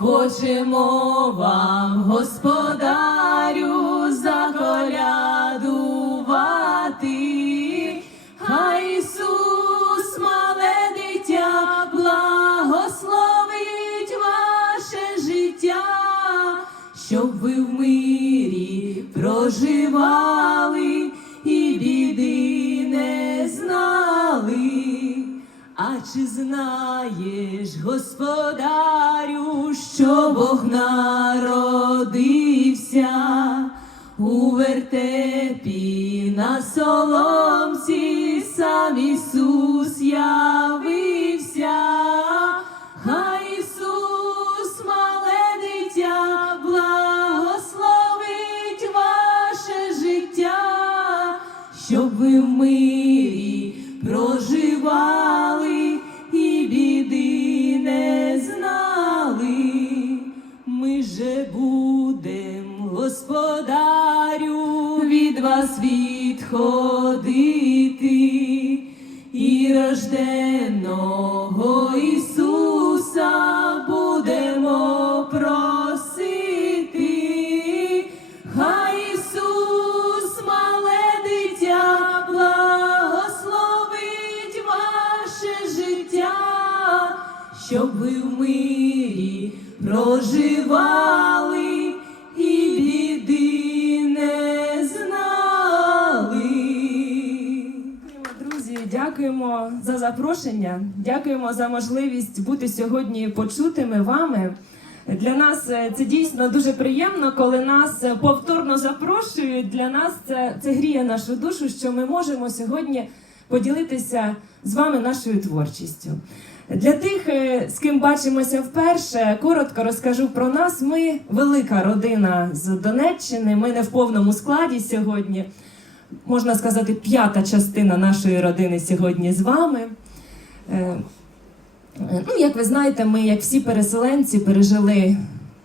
хочемо вам, господарю, isso. Щоб ви в мирі проживали і біди не знали. Друзі, дякуємо за запрошення. Дякуємо за можливість бути сьогодні почутими вами. Для нас е, це дійсно дуже приємно, коли нас е, повторно запрошують. Для нас це, це гріє нашу душу, що ми можемо сьогодні поділитися з вами нашою творчістю. Для тих, е, з ким бачимося вперше, коротко розкажу про нас. Ми велика родина з Донеччини. Ми не в повному складі сьогодні можна сказати, п'ята частина нашої родини сьогодні з вами. Е, Ну, як ви знаєте, ми, як всі переселенці, пережили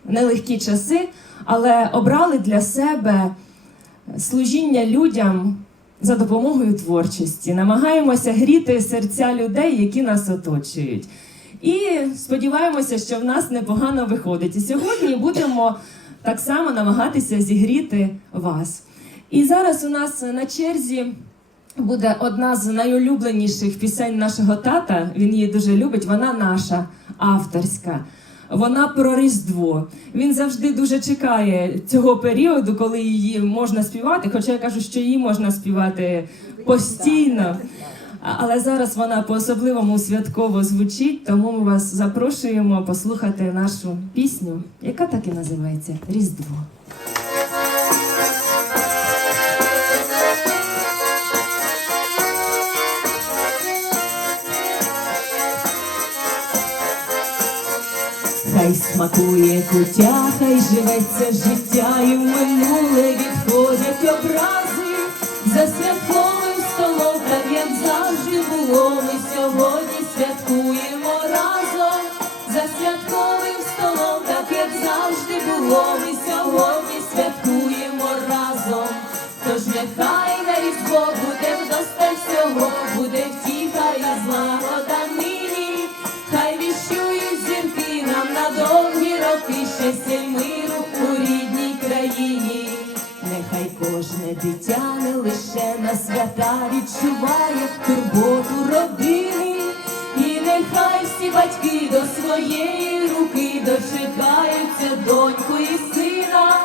нелегкі часи, але обрали для себе служіння людям за допомогою творчості. Намагаємося гріти серця людей, які нас оточують. І сподіваємося, що в нас непогано виходить. І сьогодні будемо так само намагатися зігріти вас. І зараз у нас на черзі буде одна з найулюбленіших пісень нашого тата. Він її дуже любить. Вона наша авторська. Вона про Різдво. Він завжди дуже чекає цього періоду, коли її можна співати. Хоча я кажу, що її можна співати постійно. Але зараз вона по-особливому святково звучить, тому ми вас запрошуємо послухати нашу пісню, яка так і називається Різдво. Смакує кутя, хай живеться життя, і в минуле відходять образи. За святковим столом, так як завжди було, ми сьогодні святкуємо разом. За святковим столом, так як завжди було, ми сьогодні святкуємо разом. Тож нехай на різдво відчуває турботу родини. І нехай всі батьки до своєї руки дочекаються доньку і сина.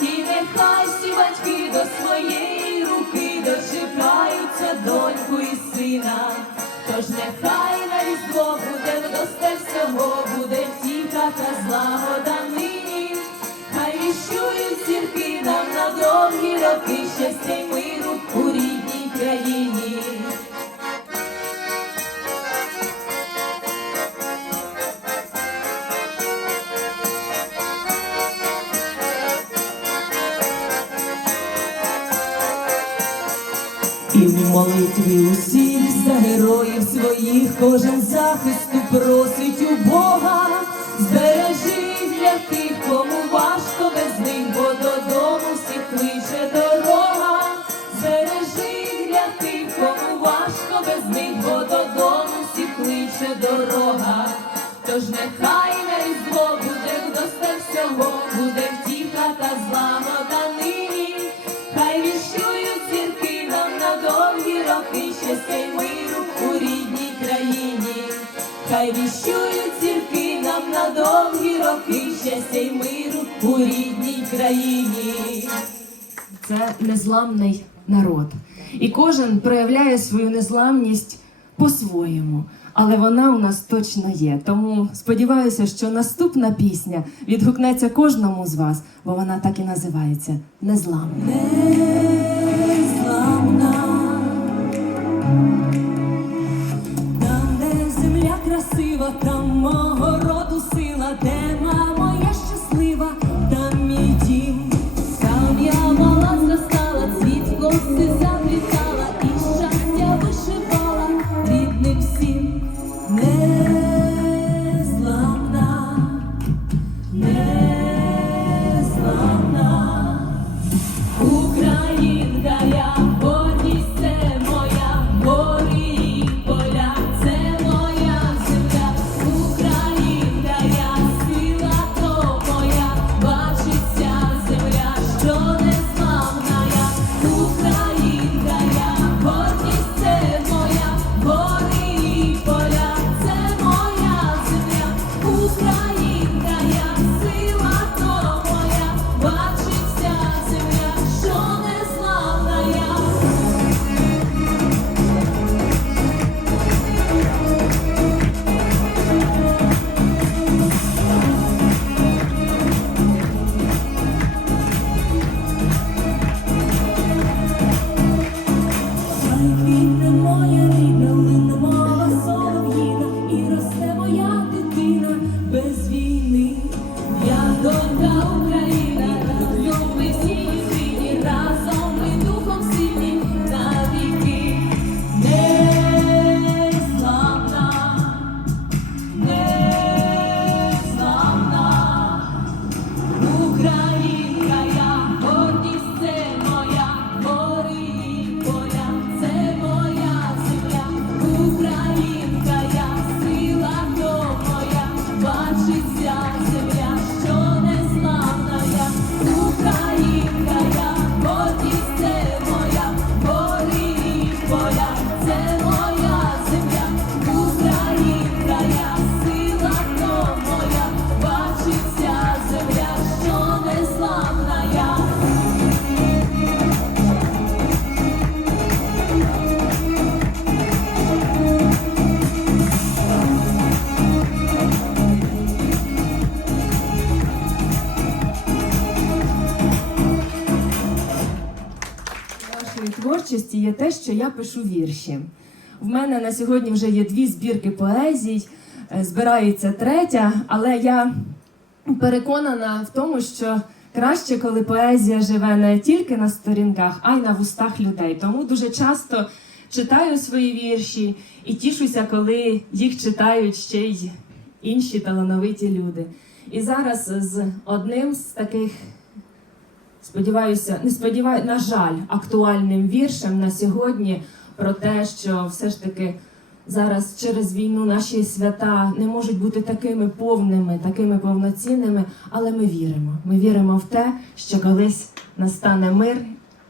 І нехай всі батьки до своєї руки дочекаються доньку і сина. Тож нехай на різдво буде вдосталь всього, буде втіха та злагода нині. Хай віщують зірки нам на довгі роки щастя й миру рідній країні. Це незламний народ. І кожен проявляє свою незламність по-своєму. Але вона у нас точно є. Тому сподіваюся, що наступна пісня відгукнеться кожному з вас, бо вона так і називається. Незламна. Творчості є те, що я пишу вірші. В мене на сьогодні вже є дві збірки поезій, е, збирається третя, але я переконана в тому, що краще, коли поезія живе не тільки на сторінках, а й на вустах людей. Тому дуже часто читаю свої вірші і тішуся, коли їх читають ще й інші талановиті люди. І зараз з одним з таких сподіваюся, не сподіваю, на жаль, актуальним віршем на сьогодні про те, що все ж таки зараз через війну наші свята не можуть бути такими повними, такими повноцінними, але ми віримо. Ми віримо в те, що колись настане мир,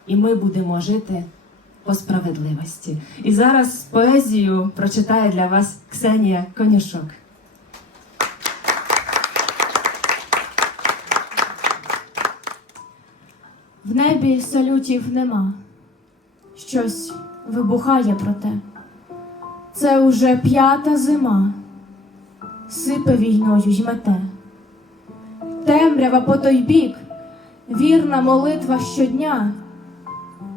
і ми будемо жити по справедливості. І зараз поезію прочитає для вас Ксенія Конюшок. В небі салютів нема, щось вибухає проте. Це уже п'ята зима, сипе війною й мете. Темрява по той бік, вірна молитва щодня.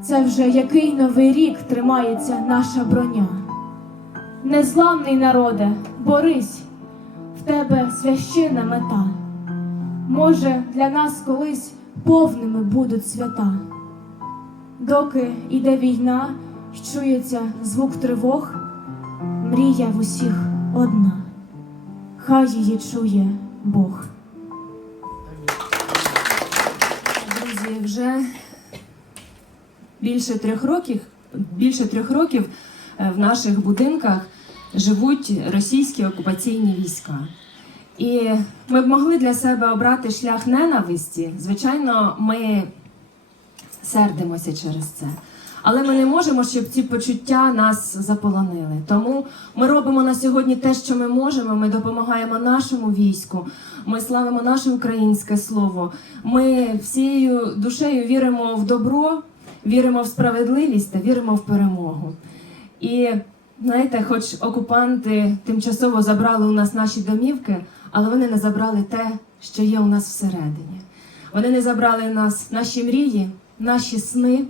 Це вже який новий рік тримається наша броня. Незламний народе, борись, в тебе священна мета. Може, для нас колись повними будуть свята. Доки йде війна, чується звук тривог, мрія в усіх одна, хай її чує Бог. Друзі, вже більше трьох років, більше трьох років е, в наших будинках живуть російські окупаційні війська. І ми б могли для себе обрати шлях ненависті. Звичайно, ми сердимося через це. Але ми не можемо, щоб ці почуття нас заполонили. Тому ми робимо на сьогодні те, що ми можемо. Ми допомагаємо нашому війську. Ми славимо наше українське слово. Ми всією душею віримо в добро, віримо в справедливість та віримо в перемогу. І знаєте, хоч окупанти тимчасово забрали у нас наші домівки, але вони не забрали те, що є у нас всередині. Вони не забрали нас наші мрії, наші сни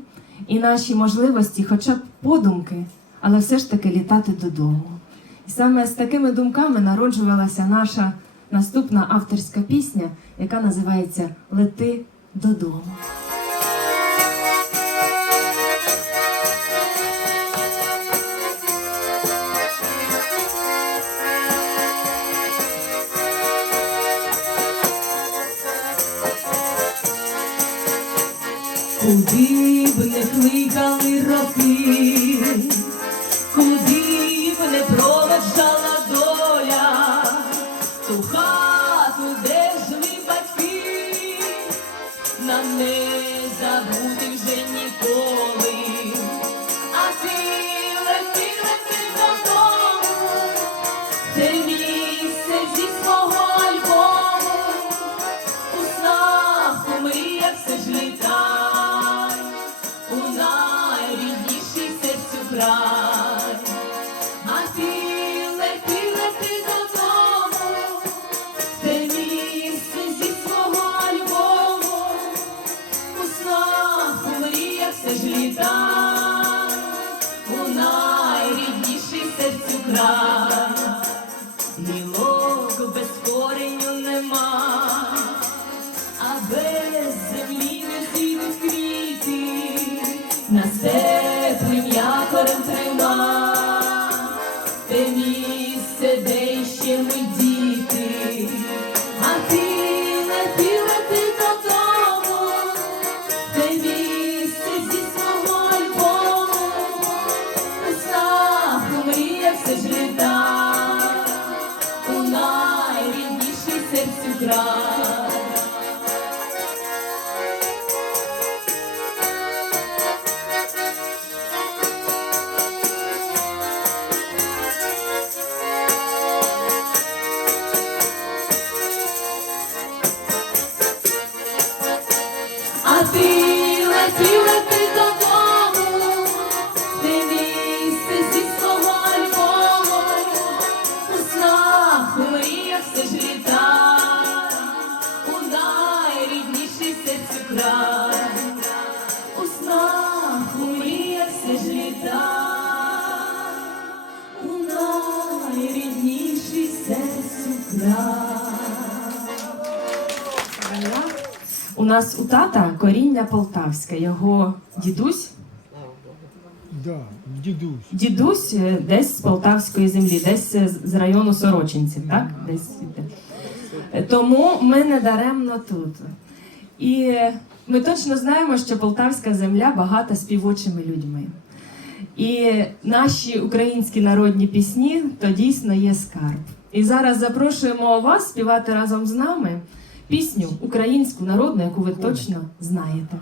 і наші можливості, хоча б подумки, але все ж таки літати додому. І саме з такими думками народжувалася наша наступна авторська пісня, яка називається Лети додому. Куди б нас теплим А ти лети, нас у тата коріння полтавське. Його дідусь, Да, дідусь. дідусь е, десь з полтавської землі, десь е, з- району Сорочинців, так? Десь. Е, Тому ми не даремно тут. І ми точно знаємо, що полтавська земля багата співочими людьми. І наші українські народні пісні то дійсно є скарб. І зараз запрошуємо вас співати разом з нами пісню українську народну, яку ви точно знаєте.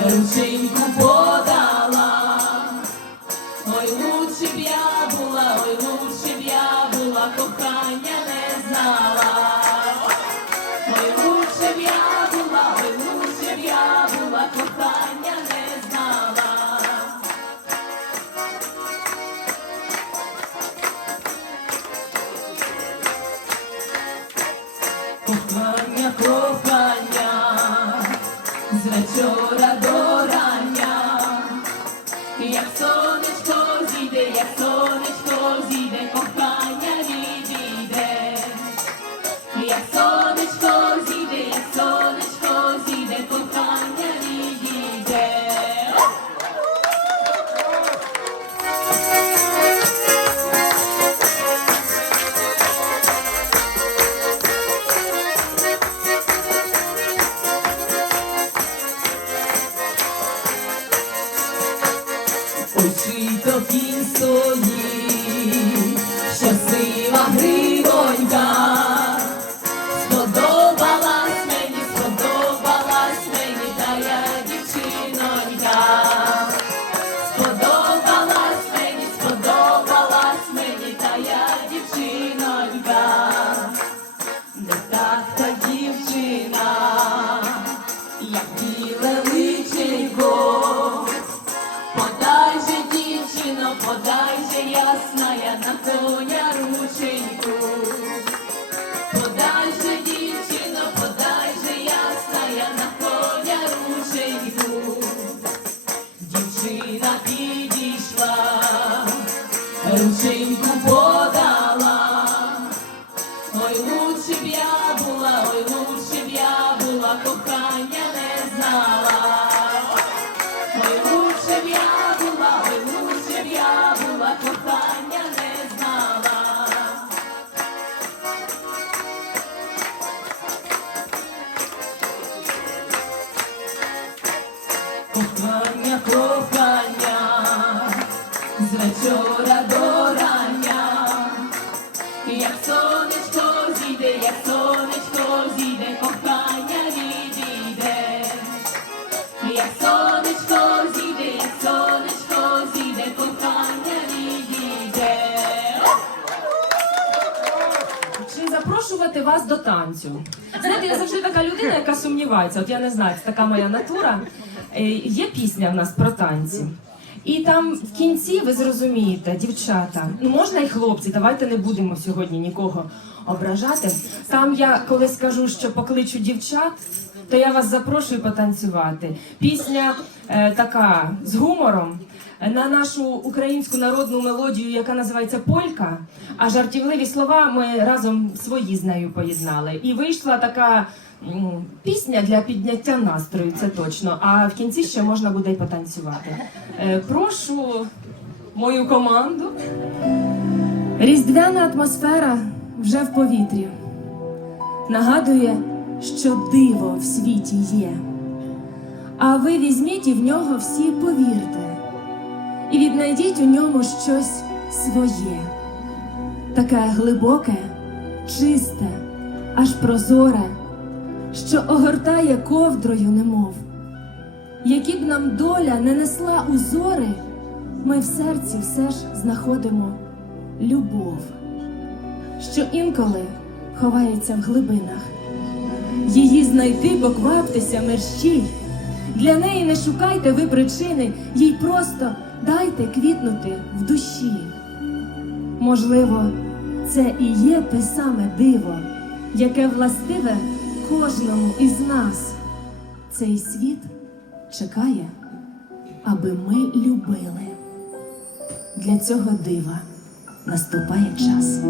很情蛊惑 вас до танцю? Знаєте, я завжди така людина, яка сумнівається. От я не знаю, це така моя натура. Е, Є пісня в нас про танці. І там в кінці ви зрозумієте, дівчата, ну можна і хлопці, давайте не будемо сьогодні нікого ображати. Там я коли скажу, що покличу дівчат, то я вас запрошую потанцювати. Пісня е, така з гумором на нашу українську народну мелодію, яка називається Полька. А жартівливі слова ми разом свої з нею поєднали. І вийшла така м, пісня для підняття настрою, це точно. А в кінці ще можна буде й потанцювати. Е, прошу мою команду. Різдвяна атмосфера вже в повітрі. Нагадує, що диво в світі є. А ви візьміть і в нього всі повірте, і віднайдіть у ньому щось своє, таке глибоке, чисте, аж прозоре, що огортає ковдрою, немов. Які б нам доля не несла узори, ми в серці все ж знаходимо любов, що інколи ховається в глибинах. Її знайти, покваптеся мерщій. Для неї не шукайте ви причини, їй просто дайте квітнути в душі. Можливо, це і є те саме диво, яке властиве кожному із нас. Цей світ чекає, аби ми любили. Для цього дива наступає час.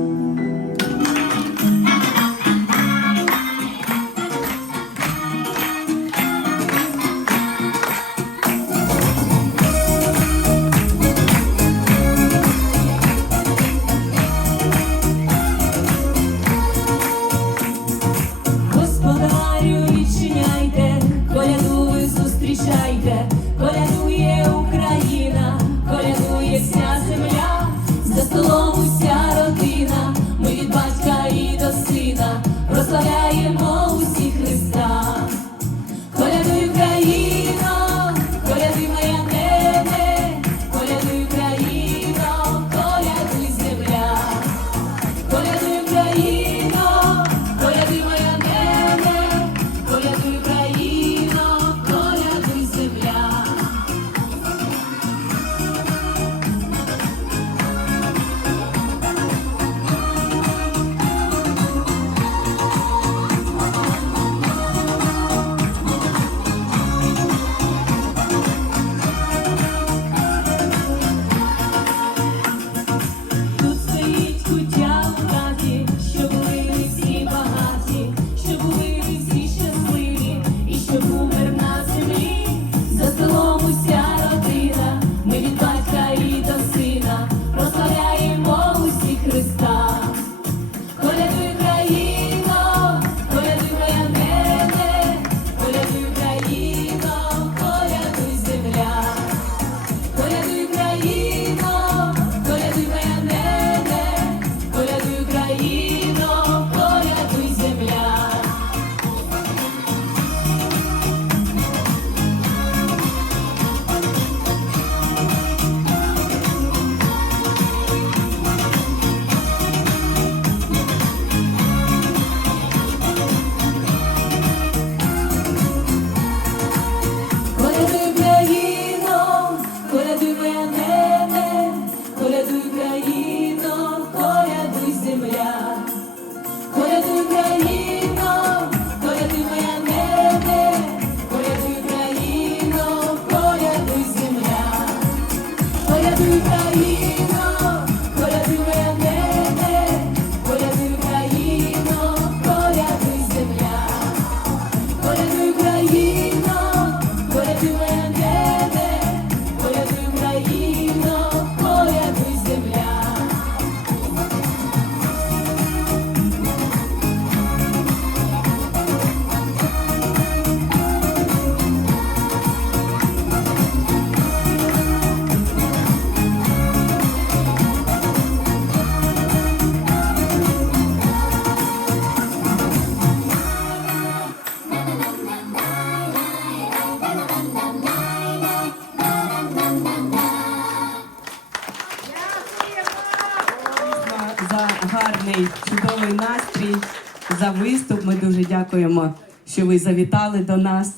Дякуємо, що ви завітали до нас.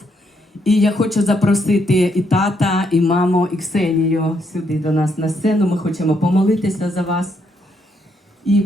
І я хочу запросити і тата, і маму, і Ксенію сюди до нас на сцену. Ми хочемо помолитися за вас. І